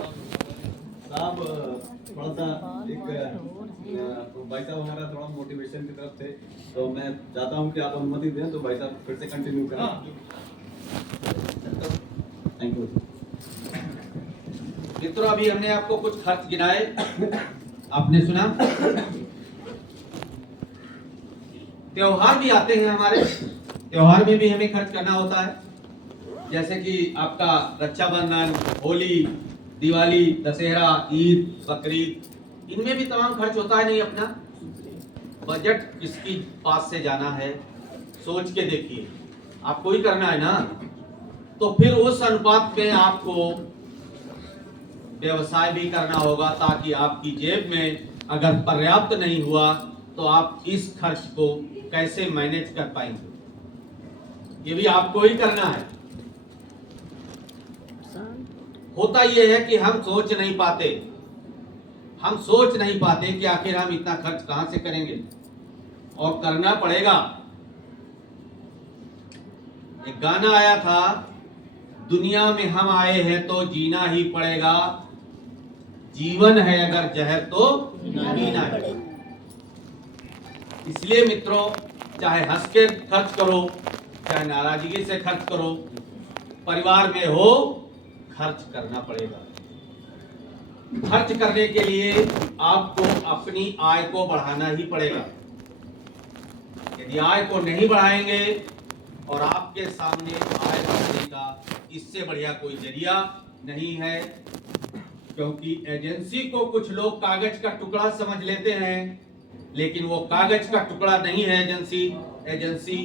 साहब थोड़ा सा एक भाई साहब हमारा थोड़ा मोटिवेशन की तरफ थे, तो मैं चाहता हूँ कि आप अनुमति दें तो भाई साहब फिर से कंटिन्यू करें। Thank you. मित्रों, अभी हमने आपको कुछ खर्च गिनाए, आपने सुना। त्योहार भी आते हैं हमारे, त्योहार में भी हमें खर्च करना होता है। जैसे कि आपका रक्षाबंधन, होली, दिवाली, दशहरा, ईद, बकरीद, इनमें भी तमाम खर्च होता है। नहीं, अपना बजट किसकी पास से जाना है सोच के देखिए, आपको ही करना है ना। तो फिर उस अनुपात में आपको व्यवसाय भी करना होगा, ताकि आपकी जेब में अगर पर्याप्त नहीं हुआ तो आप इस खर्च को कैसे मैनेज कर पाएंगे, ये भी आपको ही करना है। होता यह है कि हम सोच नहीं पाते कि आखिर हम इतना खर्च कहां से करेंगे, और करना पड़ेगा। एक गाना आया था, दुनिया में हम आए हैं तो जीना ही पड़ेगा, जीवन है अगर जहर तो पीना है। इसलिए मित्रों, चाहे हंस के खर्च करो, चाहे नाराजगी से खर्च करो, परिवार में हो खर्च करना पड़ेगा। खर्च करने के लिए आपको अपनी आय को बढ़ाना ही पड़ेगा। यदि आय को नहीं बढ़ाएंगे, और आपके सामने आय बढ़ाने का इससे बढ़िया कोई जरिया नहीं है, क्योंकि एजेंसी को कुछ लोग कागज का टुकड़ा समझ लेते हैं, लेकिन वो कागज का टुकड़ा नहीं है एजेंसी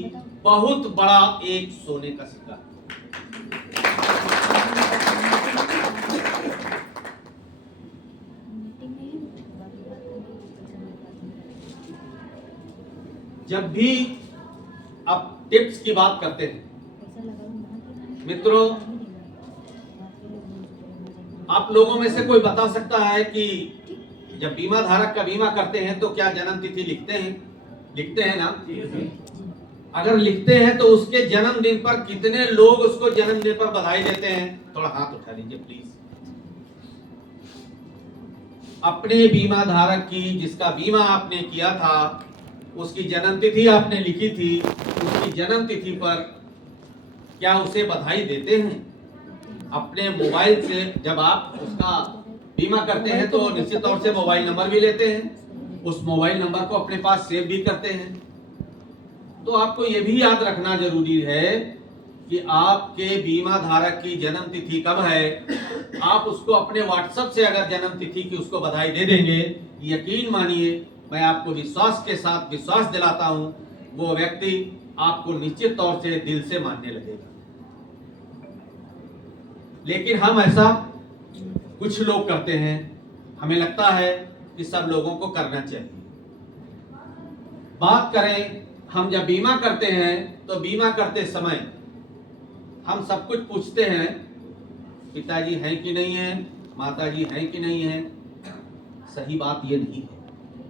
बहुत बड़ा एक सोने का सिक्का। जब भी आप टिप्स की बात करते हैं मित्रों, आप लोगों में से कोई बता सकता है कि जब बीमा धारक का बीमा करते हैं तो क्या जन्म तिथि लिखते हैं ना? अगर लिखते हैं तो उसके जन्मदिन पर कितने लोग उसको जन्मदिन पर बधाई देते हैं? थोड़ा हाथ उठा लीजिए प्लीज। अपने बीमा धारक की, जिसका बीमा आपने किया था, उसकी जन्म तिथि आपने लिखी थी, उसकी जन्म तिथि पर क्या उसे बधाई देते हैं? अपने मोबाइल से जब आप उसका बीमा करते हैं तो निश्चित तौर से मोबाइल नंबर भी लेते हैं, उस मोबाइल नंबर को अपने पास सेव भी करते हैं। तो आपको यह भी याद रखना जरूरी है कि आपके बीमा धारक की जन्म तिथि कब है। आप उसको अपने व्हाट्सएप से अगर जन्म तिथि की उसको बधाई दे देंगे, यकीन मानिए, मैं आपको विश्वास के साथ विश्वास दिलाता हूं, वो व्यक्ति आपको निश्चित तौर से दिल से मानने लगेगा। लेकिन हम ऐसा कुछ लोग करते हैं, हमें लगता है कि सब लोगों को करना चाहिए। बात करें, हम जब बीमा करते हैं तो बीमा करते समय हम सब कुछ पूछते हैं, पिताजी हैं कि नहीं है, माताजी हैं कि नहीं है। सही बात ये नहीं है।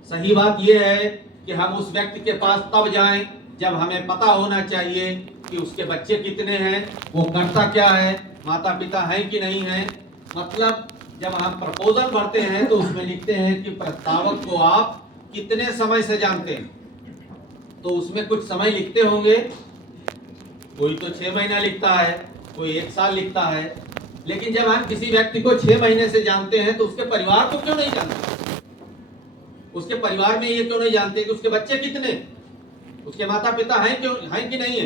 सही बात यह है कि हम उस व्यक्ति के पास तब जाएं जब हमें पता होना चाहिए कि उसके बच्चे कितने हैं, वो करता क्या है, माता पिता हैं कि नहीं है। मतलब जब हम प्रपोजल भरते हैं तो उसमें लिखते हैं कि प्रस्तावक को आप कितने समय से जानते हैं, तो उसमें कुछ समय लिखते होंगे। कोई तो 6 महीना लिखता है, कोई 1 साल लिखता है। लेकिन जब हम किसी व्यक्ति को 6 महीने से जानते हैं तो उसके परिवार को क्यों नहीं जानते? उसके परिवार में ये क्यों नहीं जानते कि उसके बच्चे कितने, उसके माता पिता हैं कि नहीं है।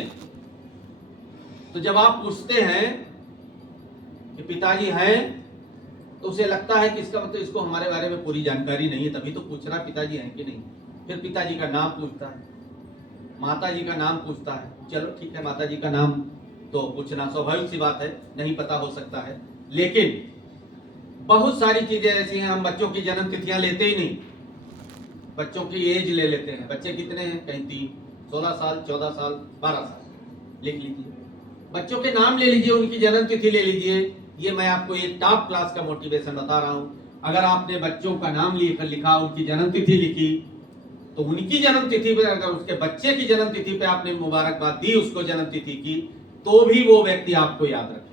तो जब आप पूछते हैं कि पिताजी हैं, तो उसे लगता है कि इसका मतलब इसको हमारे बारे में पूरी जानकारी नहीं है, तभी तो पूछ रहा पिताजी हैं कि नहीं। फिर पिताजी का नाम पूछता है, माताजी का नाम पूछता है। चलो ठीक है, माताजी का नाम तो पूछना स्वाभाविक सी बात है, नहीं पता हो सकता है। लेकिन बहुत सारी चीजें ऐसी हैं, हम बच्चों की जन्म तिथियां लेते ही नहीं, बच्चों की एज ले लेते हैं। बच्चे कितने हैं? कहीं 3, 16 साल, 14 साल, 12 साल लिख लीजिए। बच्चों के नाम ले लीजिए, उनकी जन्म तिथि ले लीजिए। ये मैं आपको एक टॉप क्लास का मोटिवेशन बता रहा हूं। अगर आपने बच्चों का नाम लिखा, उनकी जन्म तिथि लिखी, तो उनकी जन्म तिथि पर अगर उसके बच्चे की जन्म तिथि पे आपने मुबारकबाद दी उसको जन्म तिथि की, तो भी वो व्यक्ति आपको याद रखेगा।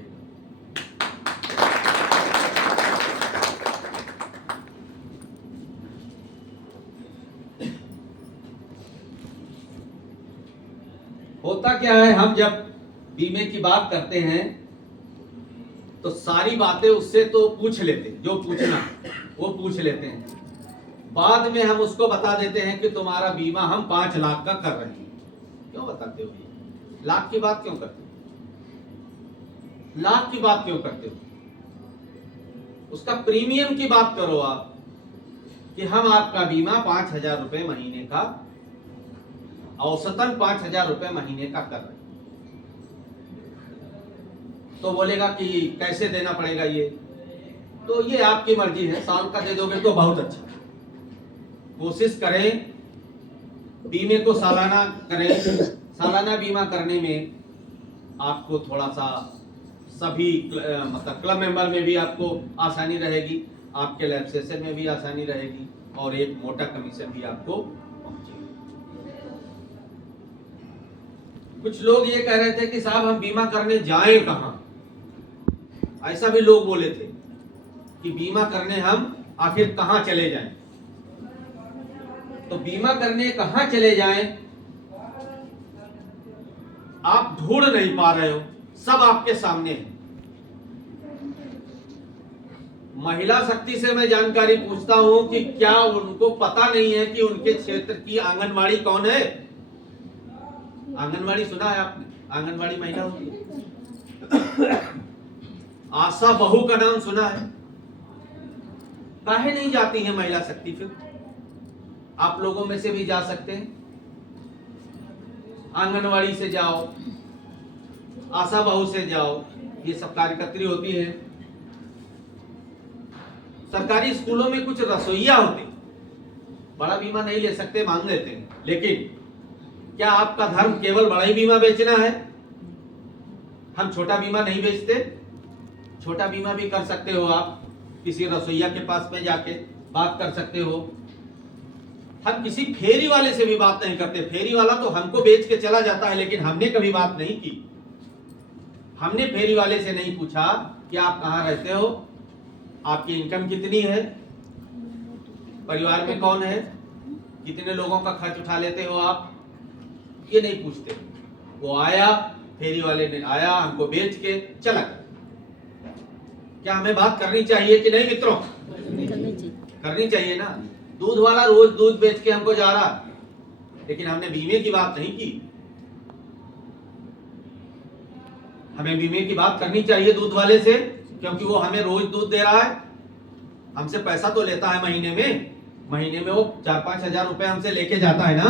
होता क्या है, हम जब बीमे की बात करते हैं तो सारी बातें उससे तो पूछ लेते हैं, जो पूछना वो पूछ लेते हैं। बाद में हम उसको बता देते हैं कि तुम्हारा बीमा हम 5 लाख का कर रहे हैं। क्यों बताते हो? लाख की बात क्यों करते हो? लाख की बात क्यों करते हो? उसका प्रीमियम की बात करो आप, कि हम आपका बीमा 5,000 रुपए महीने का, औसतन 5,000 रुपए महीने का कर रहे हैं। तो बोलेगा कि कैसे देना पड़ेगा ये? तो ये आपकी मर्जी है, साल का दे दोगे तो बहुत अच्छा। कोशिश करें बीमे को सालाना करें। सालाना बीमा करने में आपको थोड़ा सा सभी मतलब क्लब मेंबर में भी आपको आसानी रहेगी, आपके लैब सेशन में भी आसानी रहेगी, और एक मोटा कमीशन भी आपको पहुंचेगा। कुछ लोग ये कह रहे थे कि साहब हम बीमा करने जाएं कहां? ऐसा भी लोग बोले थे कि बीमा करने हम आखिर कहां चले जाएं। तो बीमा करने कहां चले जाएं आप ढूंढ नहीं पा रहे हो, सब आपके सामने है। महिला शक्ति से मैं जानकारी पूछता हूं कि क्या उनको पता नहीं है कि उनके क्षेत्र की आंगनवाड़ी कौन है? आंगनवाड़ी सुना है आपने? आंगनवाड़ी महिला होती है। आशा बहू का नाम सुना है? काहे नहीं जाती है महिला शक्ति? फिर आप लोगों में से भी जा सकते हैं, आंगनवाड़ी से जाओ, आशा बहू से जाओ, ये सब कार्यकर्त्री होती है। सरकारी स्कूलों में कुछ रसोइया होते, बड़ा बीमा नहीं ले सकते, मांग लेते हैं, लेकिन क्या आपका धर्म केवल बड़ा ही बीमा बेचना है? हम छोटा बीमा नहीं बेचते। छोटा बीमा भी कर सकते हो आप, किसी रसोइया के पास में जाके बात कर सकते हो। हम किसी फेरी वाले से भी बात नहीं करते। फेरी वाला तो हमको बेच के चला जाता है, लेकिन हमने कभी बात नहीं की। हमने फेरी वाले से नहीं पूछा कि आप कहाँ रहते हो, आपकी इनकम कितनी है, परिवार में कौन है, कितने लोगों का खर्च उठा लेते हो आप, ये नहीं पूछते। वो आया, फेरी वाले ने आया, हमको बेच के चला गया। क्या हमें बात करनी चाहिए कि नहीं मित्रों? करनी चाहिए ना। दूध वाला रोज दूध बेच के हमको जा रहा, लेकिन हमने बीमे की बात नहीं की। हमें बीमे की बात करनी चाहिए दूध वाले से, क्योंकि वो हमें रोज दूध दे रहा है, हमसे पैसा तो लेता है महीने में वो 4-5 हजार रुपए हमसे लेके जाता है ना।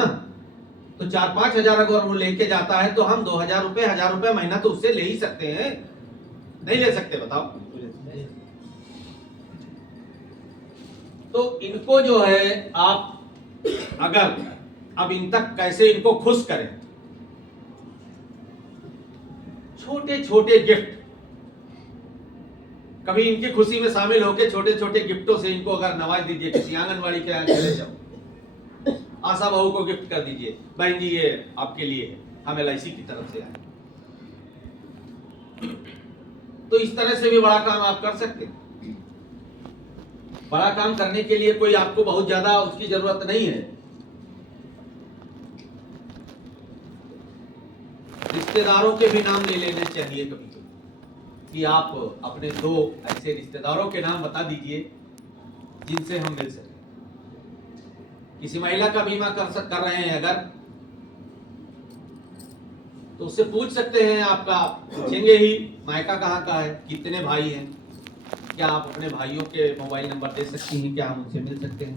तो 4-5 हजार अगर वो लेके जाता है तो हम 2,000 रुपए, 1,000 रुपए महीना तो उससे ले ही सकते हैं, नहीं ले सकते? बताओ। तो इनको जो है आप अगर अब इन तक कैसे इनको खुश करें? छोटे छोटे गिफ्ट, कभी इनकी खुशी में शामिल होकर छोटे छोटे गिफ्टों से इनको अगर नवाज दीजिए। किसी आंगनवाड़ी के यहाँ चले जाओ, आशा बहू को गिफ्ट कर दीजिए, बहन जी ये आपके लिए है, हम LIC की तरफ से आए। तो इस तरह से भी बड़ा काम आप कर सकते हैं। बड़ा काम करने के लिए कोई आपको बहुत ज्यादा उसकी जरूरत नहीं है। रिश्तेदारों के भी नाम ले लेने चाहिए कभी कभी, कि आप अपने 2 ऐसे रिश्तेदारों के नाम बता दीजिए जिनसे हम मिल सके। किसी महिला का बीमा कर रहे हैं अगर, तो उससे पूछ सकते हैं, आपका पूछेंगे ही मायका कहाँ का है, कितने भाई हैं, क्या आप अपने भाइयों के मोबाइल नंबर दे सकती हैं, क्या हम उनसे मिल सकते हैं?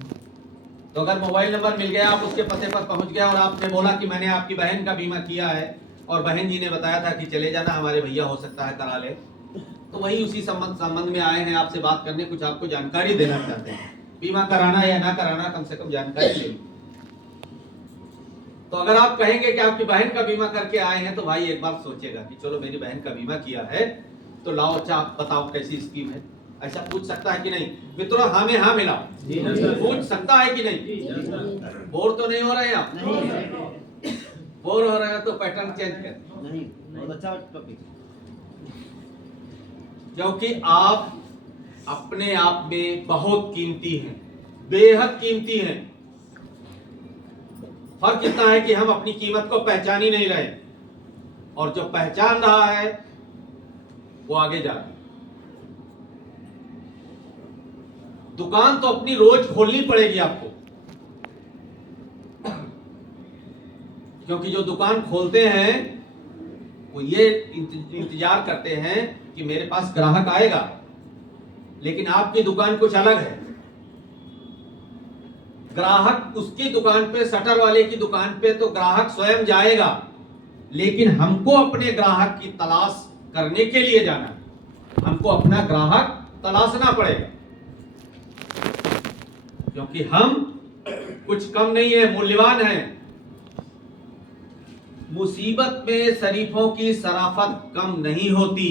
तो अगर मोबाइल नंबर मिल गया, आप उसके पते पर पहुंच गया और आपने बोला कि मैंने आपकी बहन का बीमा किया है और बहन जी ने बताया था कि चले जाना, हमारे भैया हो सकता है करा ले, तो वही उसी संबंध में आए हैं आपसे बात करने, कुछ आपको जानकारी देना चाहते हैं। बीमा कराना या ना कराना, कम से कम जानकारी लेनी। तो अगर आप कहेंगे कि आपकी बहन का बीमा करके आए हैं, तो भाई एक बार सोचेगा कि चलो मेरी बहन का बीमा किया है तो लाओ, अच्छा आप बताओ कैसी स्कीम है। ऐसा पूछ सकता है कि नहीं मित्रों? हाँ में हाँ मिलाओ, पूछ सकता है कि नहीं? बोर तो नहीं हो रहे हैं आप? बोर हो रहे हैं तो पैटर्न चेंज कर। नहीं, बहुत अच्छा टॉपिक। क्योंकि आप अपने आप में बहुत कीमती हैं, बेहद कीमती हैं। फर्क इतना है कि हम अपनी कीमत को पहचान ही नहीं रहे। और जो पहचान रहा है वो आगे जा रहा है। दुकान तो अपनी रोज खोलनी पड़ेगी आपको, क्योंकि जो दुकान खोलते हैं वो ये इंतजार करते हैं कि मेरे पास ग्राहक आएगा, लेकिन आपकी दुकान कुछ अलग है। ग्राहक उसकी दुकान पे, शटर वाले की दुकान पे तो ग्राहक स्वयं जाएगा, लेकिन हमको अपने ग्राहक की तलाश करने के लिए जाना है। हमको अपना ग्राहक तलाशना पड़ेगा, क्योंकि हम कुछ कम नहीं है, मूल्यवान है। मुसीबत में शरीफों की शराफत कम नहीं होती,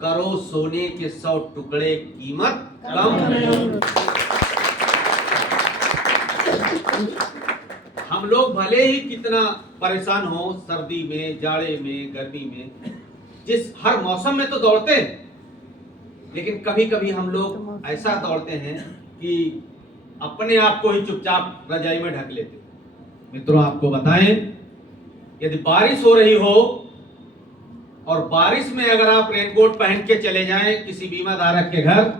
करो सोने के 100 टुकड़े कीमत कम नहीं। हम लोग भले ही कितना परेशान हो, सर्दी में, जाड़े में, गर्मी में, जिस हर मौसम में तो दौड़ते हैं, लेकिन कभी कभी हम लोग ऐसा दौड़ते हैं कि अपने आप को ही चुपचाप रजाई में ढक लेते। मित्रों, आपको बताएं, यदि बारिश हो रही हो और बारिश में अगर आप रेनकोट पहन के चले जाएं किसी बीमा धारक के घर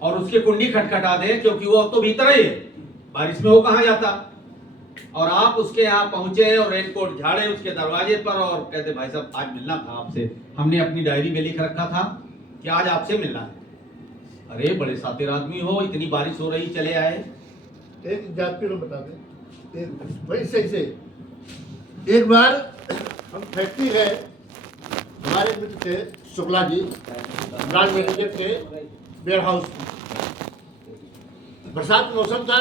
और उसकी कुंडी खटखटा दें, क्योंकि वो तो भीतर ही है, बारिश में वो कहां जाता, और आप उसके यहाँ पहुंचे और रेनकोट झाड़े उसके दरवाजे पर और कहते भाई साहब आज मिलना था आपसे, हमने अपनी डायरी में लिख रखा था कि आज आपसे मिलना है। अरे बड़े सातिर आदमी हो, इतनी बारिश हो रही, चले आए। एक जाति को बता दें, वही सही से एक बार हम फैक्ट्री गए, हमारे मित्र थे शुक्ला जी, ब्रांड मैनेजर थे वेयर हाउस। बरसात मौसम था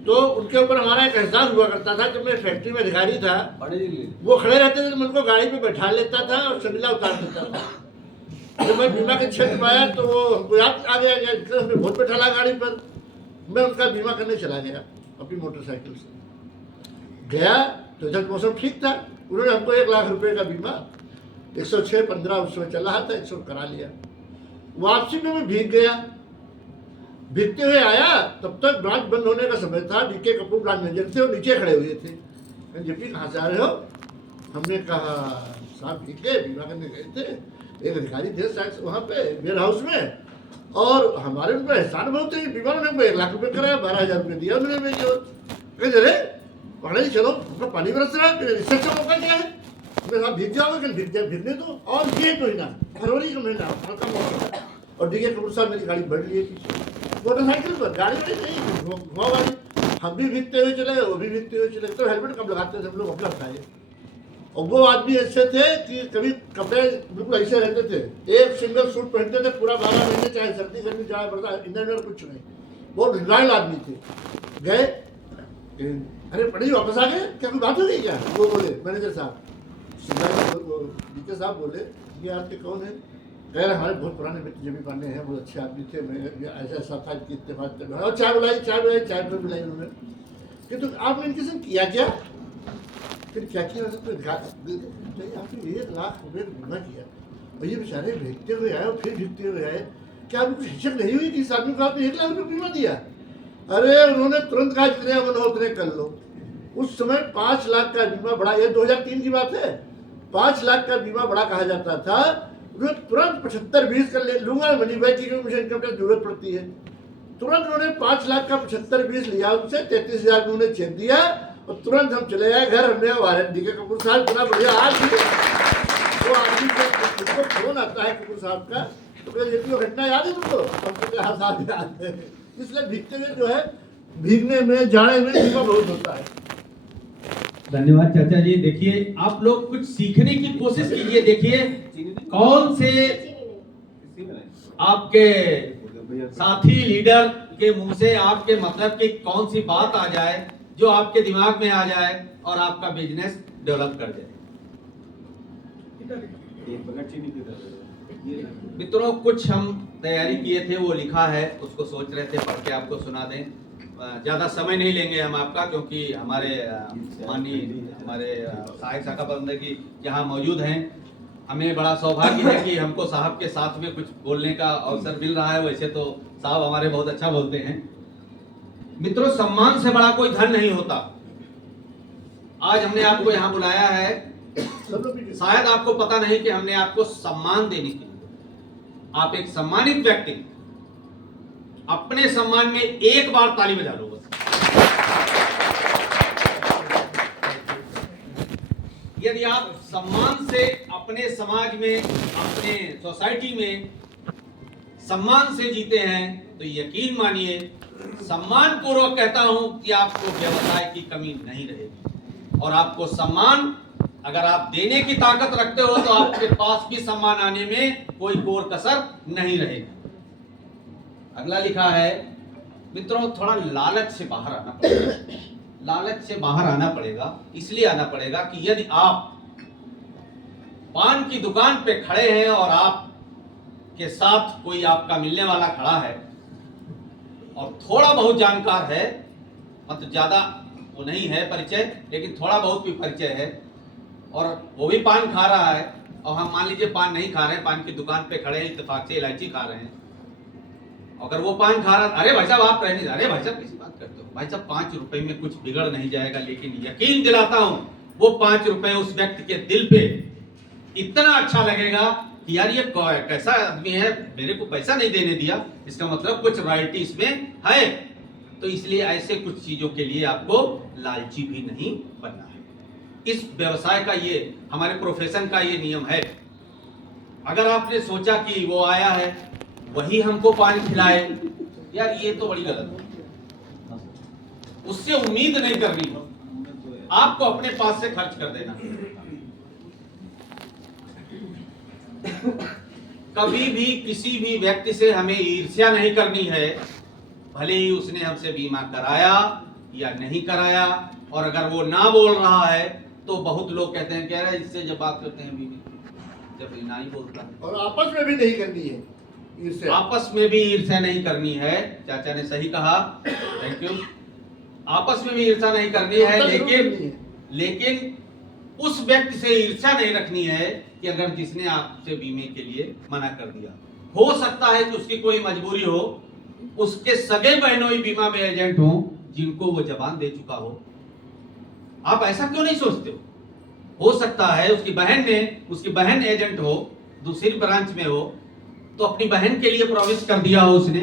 तो उनके ऊपर हमारा एक एहसान हुआ करता था। जब मैं फैक्ट्री में अधिकारी था, वो खड़े रहते थे तो मैं उनको गाड़ी पे बैठा लेता था और शर्मिला उतार देता था। जब मैं बीमा के क्षेत्र में आया तो वो हमको याद आ गया, हमने बहुत बैठा ला गाड़ी पर। मैं उनका बीमा करने चला गया अपनी मोटरसाइकिल से। गया तो जब मौसम ठीक था, उन्होंने हमको 1 लाख रुपए का बीमा 106.15 उस समय चल रहा था, 100 करा लिया। वापसी में मैं भीग गया, भीगते हुए आया, तब तक ब्रांच बंद होने का समय था। डीके कपूर ब्रांच मैनेजर थे, वो नीचे खड़े हुए थे। जेपी कहाँ से आ रहे हो? हमने कहा साहब भीग गए, बीमा करने गए थे, एक अधिकारी थे शायद वहाँ पे वेयर हाउस में, और हमारे उन पर एहसान बहुत है। बीमा उन्होंने 1 लाख रुपये कराया, 12,000 रुपये दिया उन्होंने मेरी और कहे अरे पढ़े चलो, पानी बरस रहा है, इससे अच्छा मौका क्या है? मैं साहब भीग जाओगे, कल भीगने दो। और ये महीना फरवरी का महीना हल्का मौसम, और डीके कपूर साहब मेरी गाड़ी बढ़ लिए पीछे मोटरसाइकिल पर, गाड़ी वाड़ी नहीं घुमा वाली। हम भी भीगते हुए चले, वो भी भीगते हुए चले। तो हेलमेट कब लगाते थे हम लोग, अपना खाए। और वो आदमी ऐसे थे कि कभी कपड़े बिल्कुल ऐसे रहते थे, एक सिंगल सूट पहनते थे पूरा 12 महीने, चाहे सर्दी गर्मी जाड़ा बरसात, इंटरनेट कुछ नहीं। बहुत रिलायल आदमी थे। गए, अरे पढ़ी वापस आ गए, क्या कोई बात हो गई क्या? वो बोले मैनेजर साहब, डीके साहब बोले ये आपके कौन है? कह रहे हमारे बहुत पुराने मित्र जेबी पांडे हैं, बहुत अच्छे आदमी थे। मैं ऐसा ऐसा था कि इत्तेफाक कर, और चाय बुलाई पर बुलाई उन्होंने कि तो आपने इनके संग किया क्या? फिर क्या किया? आपने 1 लाख रुपये बीमा किया और ये बेचारे भीगते हुए आए और फिर भीगते हुए आए, क्या आपको कुछ हिचक नहीं हुई कि इस आदमी को आपने 1 लाख रुपये बीमा दिया? अरे उन्होंने तुरंत कहा जितने मन हो उतने कर लो। उस समय 5 लाख का बीमा बड़ा, ये 2003 की बात है, 5 लाख का बीमा बड़ा कहा जाता था। उन्होंने तुरंत 75-20 कर ले लूंगा मनी भाई की, क्योंकि मुझे इनकम टैक्स जरूरत पड़ती है। तुरंत उन्होंने 5 लाख का 75-20 लिया उनसे, 33,000 में उन्होंने चेक दिया और तुरंत हम चले आए घर। हमने वारंटी के कपूर साहब इतना बढ़िया आज वो आदमी को फोन आता है कपूर साहब का, तो ये घटना याद है तुमको? हमको हाँ साहब याद है। इसलिए भीगते हुए जो है, भीगने में जाड़े में बीमा बहुत होता है। धन्यवाद चाचा जी। देखिए आप लोग कुछ सीखने की कोशिश कीजिए। देखिए कौन से आपके साथी लीडर के मुंह से आपके मतलब की कौन सी बात आ जाए जो आपके दिमाग में आ जाए और आपका बिजनेस डेवलप कर जाए। मित्रों, कुछ हम तैयारी किए थे, वो लिखा है, उसको सोच रहे थे पढ़ के आपको सुना दें। ज़्यादा समय नहीं लेंगे हम आपका, क्योंकि हमारे माननीय हमारे सहायक शाखा प्रबंधक यहाँ मौजूद हैं। हमें बड़ा सौभाग्य है कि हमको साहब के साथ में कुछ बोलने का अवसर मिल रहा है। वैसे तो साहब हमारे बहुत अच्छा बोलते हैं। मित्रों, सम्मान से बड़ा कोई धन नहीं होता। आज हमने आपको यहाँ बुलाया है, सब लोग पीछे। शायद आपको पता नहीं कि हमने आपको सम्मान देने के लिए, आप एक सम्मानित व्यक्ति, अपने सम्मान में एक बार ताली बजा लो बस। यदि आप सम्मान से अपने समाज में, अपने सोसाइटी में सम्मान से जीते हैं तो यकीन मानिए, सम्मान पूर्वक कहता हूं कि आपको व्यवसाय की कमी नहीं रहेगी। और आपको सम्मान अगर आप देने की ताकत रखते हो तो आपके पास भी सम्मान आने में कोई कोर कसर नहीं रहेगी। अगला लिखा है, मित्रों थोड़ा लालच से बाहर आना पड़ेगा। लालच से बाहर आना पड़ेगा, इसलिए आना पड़ेगा कि यदि आप पान की दुकान पे खड़े हैं और आप के साथ कोई आपका मिलने वाला खड़ा है और थोड़ा बहुत जानकार है, मतलब ज्यादा वो नहीं है परिचय, लेकिन थोड़ा बहुत भी परिचय है, और वो भी पान खा रहा है और हम मान लीजिए पान नहीं खा रहे हैं, पान की दुकान पे खड़े हैं, इत्तेफाक से इलायची खा रहे हैं। अगर वो पान खा रहा, अरे भाई साहब आप रहने, अरे भाई साहब कैसी बात करते हो भाई साहब, 5 रुपए में कुछ बिगड़ नहीं जाएगा। लेकिन यकीन दिलाता हूं वो 5 रुपए उस व्यक्ति के दिल पे इतना अच्छा लगेगा कि यार ये कैसा आदमी है, मेरे को पैसा नहीं देने दिया, इसका मतलब कुछ रॉयल्टी इसमें है। तो इसलिए ऐसे कुछ चीजों के लिए आपको लालची भी नहीं बनना है। इस व्यवसाय का ये, हमारे प्रोफेशन का ये नियम है। अगर आपने सोचा कि वो आया है वही हमको पानी खिलाए, यार ये तो बड़ी गलत है। उससे उम्मीद नहीं करनी, आपको अपने पास से खर्च कर देना। कभी भी किसी भी व्यक्ति से हमें ईर्ष्या नहीं करनी है, भले ही उसने हमसे बीमा कराया या नहीं कराया। और अगर वो ना बोल रहा है तो बहुत लोग कहते हैं, कह रहे हैं इससे जब बात करते हैं बीवी, जब ना ही बोलता है। और आपस में भी नहीं करनी है ईर्ष्या, आपस में भी ईर्ष्या नहीं करनी है। चाचा ने सही कहा, थैंक यू। आपस में भी ईर्ष्या नहीं करनी है, लेकिन उस व्यक्ति से ईर्ष्या नहीं रखनी है कि अगर जिसने आपसे बीमे के लिए मना कर दिया, हो सकता है कि उसकी कोई मजबूरी हो, उसके सगे बहनोई बीमा में एजेंट हो जिनको वो जबान दे चुका हो। आप ऐसा क्यों नहीं सोचते हो सकता है उसकी बहन एजेंट हो, दूसरी ब्रांच में हो, तो अपनी बहन के लिए प्रॉमिस कर दिया हो उसने।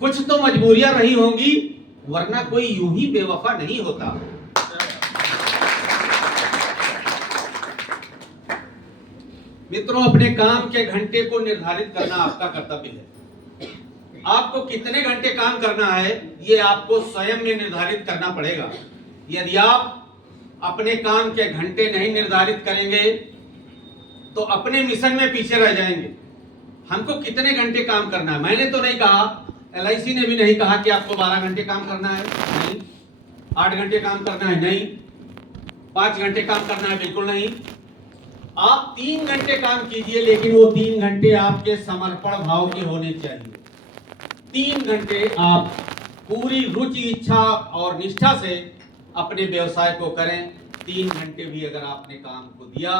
कुछ तो मजबूरियां रही होंगी, वरना कोई यूं ही बेवफा नहीं होता। मित्रों, अपने काम के घंटे को निर्धारित करना आपका कर्तव्य है। आपको कितने घंटे काम करना है ये आपको स्वयं में निर्धारित करना पड़ेगा। यदि आप अपने काम के घंटे नहीं निर्धारित करेंगे तो अपने मिशन में पीछे रह जाएंगे। हमको कितने घंटे काम करना है, मैंने तो नहीं कहा, LIC ने भी नहीं कहा कि आपको 12 घंटे काम करना है, नहीं। 8 घंटे काम करना है, नहीं। 5 घंटे काम करना है, बिल्कुल नहीं। आप 3 घंटे काम कीजिए, लेकिन वो 3 घंटे आपके समर्पण भाव के होने चाहिए। 3 घंटे आप पूरी रुचि, इच्छा और निष्ठा से अपने व्यवसाय को करें। 3 घंटे भी अगर आपने काम को दिया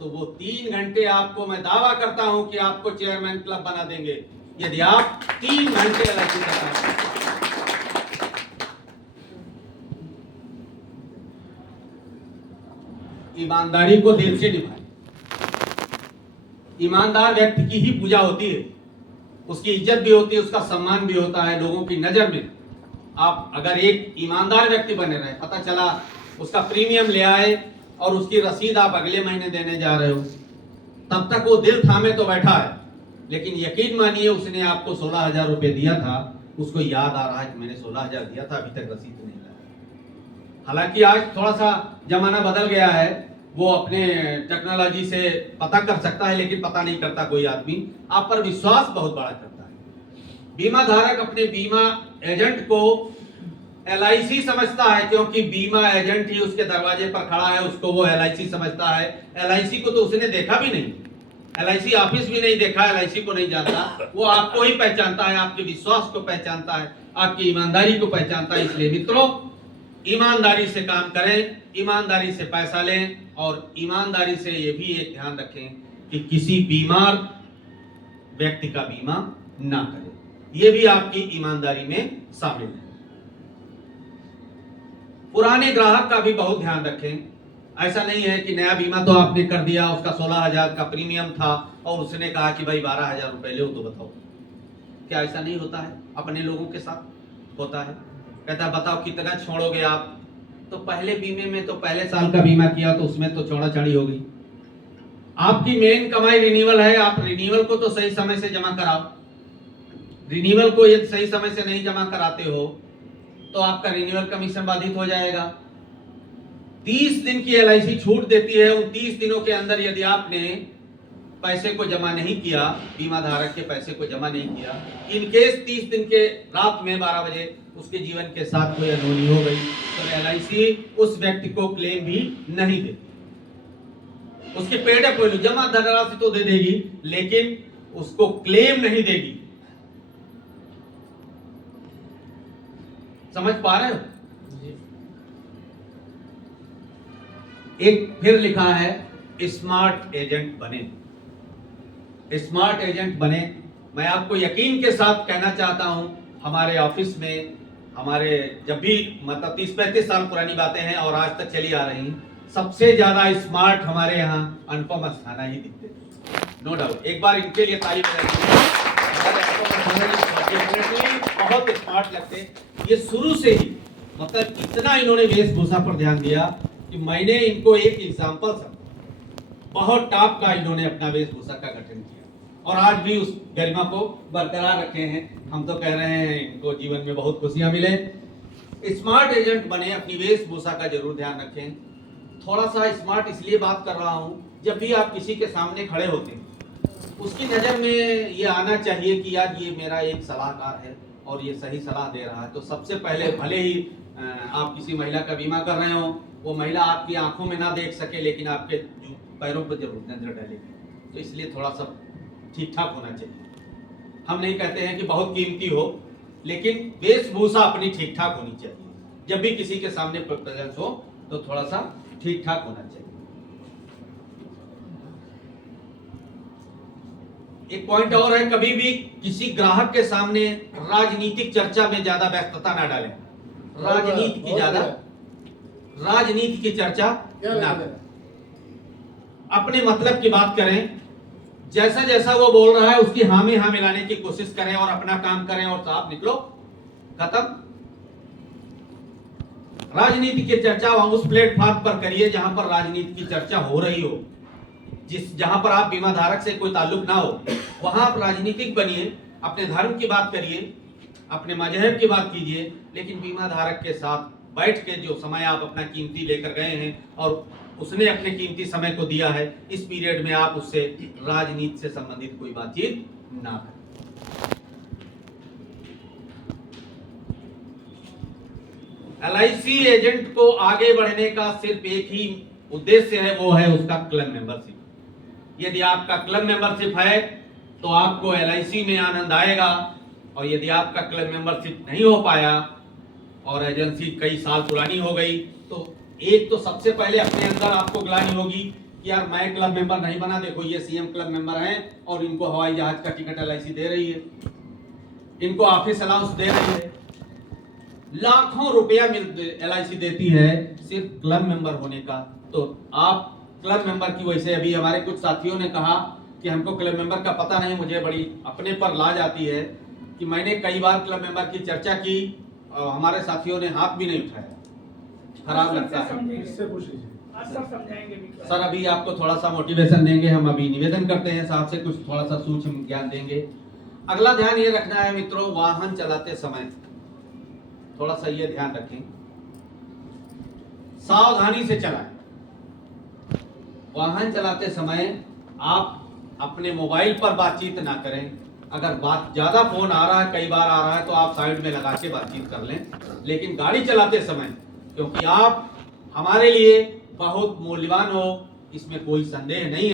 तो वो 3 घंटे आपको, मैं दावा करता हूं कि आपको चेयरमैन क्लब बना देंगे, यदि आप 3 घंटे LIC का काम करें। ईमानदारी को दिल से निभाएं। ईमानदार व्यक्ति की ही पूजा होती है, उसकी इज्जत भी होती है, उसका सम्मान भी होता है लोगों की नजर में। आप अगर एक ईमानदार व्यक्ति बने रहे, पता चला उसका प्रीमियम ले आए और उसकी रसीद आप अगले महीने देने जा रहे हो, तब तक वो दिल थामे तो बैठा है, लेकिन यकीन मानिए उसने आपको 16,000 रुपए दिया था, उसको याद आ रहा है कि मैंने 16,000 दिया था, अभी तक रसीद नहीं लाया। हालांकि आज थोड़ा सा जमाना बदल गया है, वो अपने टेक्नोलॉजी से पता कर सकता है, लेकिन पता नहीं करता कोई आदमी। आप पर विश्वास बहुत बड़ा करता है। बीमा धारक अपने बीमा एजेंट को LIC समझता है, क्योंकि बीमा एजेंट ही उसके दरवाजे पर खड़ा है, उसको वो LIC समझता है। LIC को तो उसने देखा भी नहीं, LIC ऑफिस भी नहीं देखा, LIC को नहीं जानता। वो आपको ही पहचानता है, आपके विश्वास को पहचानता है, आपकी ईमानदारी को पहचानता है। इसलिए मित्रों, ईमानदारी से काम करें, ईमानदारी से पैसा लें, और ईमानदारी से ये भी एक ध्यान रखें कि किसी बीमार व्यक्ति का बीमा ना करें। ये भी आपकी ईमानदारी में शामिल है। पुराने ग्राहक का भी बहुत ध्यान रखें। ऐसा नहीं है कि नया बीमा तो आपने कर दिया, उसका 16,000 का प्रीमियम था और उसने कहा कि भाई 12,000 रुपए लो, तो बताओ क्या ऐसा नहीं होता है? अपने लोगों के साथ होता है। कहता है बताओ कितना छोड़ोगे आप? तो पहले बीमे में तो पहले साल का बीमा किया तो उसमें तो चौड़ा चढ़ी होगी। आपकी मेन कमाई रिन्यूअल है, आप रिन्यूअल को तो सही समय से जमा कराओ। रिन्यूअल को यदि सही समय से नहीं जमा कराते हो तो आपका रिन्यूअल कमीशन बाधित हो जाएगा। 30 दिन की LIC छूट देती है। उन 30 दिनों के अंदर यदि आपने पैसे को जमा नहीं किया, बीमा धारक के पैसे को जमा नहीं किया, इन केस 30 दिन के रात में 12 बजे उसके जीवन के साथ कोई अनहोनी हो गई तो LIC उस व्यक्ति को क्लेम भी नहीं देती। उसके पेड अप वैल्यू जमा धनराशि तो दे देगी लेकिन उसको क्लेम नहीं देगी। समझ पा रहे हो? एक फिर लिखा है स्मार्ट एजेंट बने। स्मार्ट एजेंट बने। मैं आपको यकीन के साथ कहना चाहता हूं, हमारे ऑफिस में हमारे जब भी मतलब 30-35 साल पुरानी बातें हैं और आज तक चली आ रही, सबसे ज्यादा स्मार्ट हमारे यहाँ अनुपम अस्थाना ही दिखते थे, नो डाउट। एक बार इनके लिए तारीफ बहुत स्मार्ट लगते। ये शुरू से ही मतलब इतना इन्होंने वेशभूषा पर ध्यान दिया कि मैंने इनको एक एग्जाम्पल समझा। बहुत टॉप का इन्होंने अपना वेशभूषा का गठन किया और आज भी उस गरिमा को बरकरार रखे हैं। हम तो कह रहे हैं इनको जीवन में बहुत खुशियां मिले। स्मार्ट एजेंट बने, अपनी वेशभूषा का जरूर ध्यान रखें। थोड़ा सा स्मार्ट इसलिए बात कर रहा हूं, जब भी आप किसी के सामने खड़े होते हैं उसकी नजर में ये आना चाहिए कि यार ये मेरा एक सलाहकार है और ये सही सलाह दे रहा है। तो सबसे पहले भले ही आप किसी महिला का बीमा कर रहे हो, वो महिला आपकी आंखों में ना देख सके लेकिन आपके पैरों पर जरूर नजर डालेगी। तो इसलिए थोड़ा सा ठीक ठाक होना चाहिए। हम नहीं कहते हैं कि बहुत कीमती हो, लेकिन वेशभूषा अपनी ठीक ठाक होनी चाहिए। जब भी किसी के सामने प्रेजेंस हो तो थोड़ा सा ठीक ठाक होना चाहिए। एक पॉइंट और है, कभी भी किसी ग्राहक के सामने राजनीतिक चर्चा में ज्यादा व्यस्तता ना डालें। राजनीति की चर्चा ना करें। अपने मतलब की बात करें। जैसा जैसा वो बोल रहा है उसकी हाँ में हाँ मिलाने की कोशिश करें और अपना काम करें और साहब निकलो, खत्म। राजनीति की चर्चा उस प्लेटफॉर्म पर करिए जहां पर राजनीति की चर्चा हो रही हो। जहां पर आप बीमा धारक से कोई ताल्लुक ना हो वहां आप राजनीतिक बनिए, अपने धर्म की बात करिए, अपने मजहब की बात कीजिए, लेकिन बीमा धारक के साथ बैठ के जो समय आप अपना कीमती लेकर गए हैं और उसने अपने कीमती समय को दिया है, इस पीरियड में आप उससे राजनीति से संबंधित कोई बातचीत ना करें। LIC एजेंट को आगे बढ़ने का सिर्फ एक ही उद्देश्य है, वो है उसका क्लब मेंबरशिप। यदि आपका क्लब मेंबरशिप है तो आपको LIC में आनंद आएगा, और यदि आपका क्लब मेंबरशिप नहीं हो पाया और एजेंसी कई साल पुरानी हो गई तो एक तो सबसे पहले अपने अंदर आपको ग्लानि होगी कि यार मैं क्लब मेंबर नहीं बना, देखो ये CM क्लब मेंबर हैं और इनको हवाई जहाज का टिकट LIC दे रही है, इनको ऑफिस अलाउंस दे रही है, लाखों रुपया LIC देती है सिर्फ क्लब मेंबर होने का। तो आप क्लब मेंबर की वजह से, अभी हमारे कुछ साथियों ने कहा कि हमको क्लब मेंबर का पता नहीं, मुझे बड़ी अपने पर लाज आती है कि मैंने कई बार क्लब मेंबर की चर्चा की और हमारे साथियों ने हाथ भी नहीं उठाया। खराब लगता है। सर अभी आपको थोड़ा सा मोटिवेशन देंगे, हम अभी निवेदन करते हैं साहब से कुछ थोड़ा सा सूक्ष्म ज्ञान देंगे। अगला ध्यान ये रखना है मित्रों, वाहन चलाते समय थोड़ा सा ये ध्यान रखें, सावधानी से चलाएं। वाहन चलाते समय आप अपने मोबाइल पर बातचीत ना करें। अगर बात ज्यादा फोन आ रहा है, कई बार आ रहा है, तो आप साइड में लगा के बातचीत कर लें। लेकिन गाड़ी चलाते समय, क्योंकि आप हमारे लिए बहुत मूल्यवान हो, इसमें कोई संदेह नहीं है।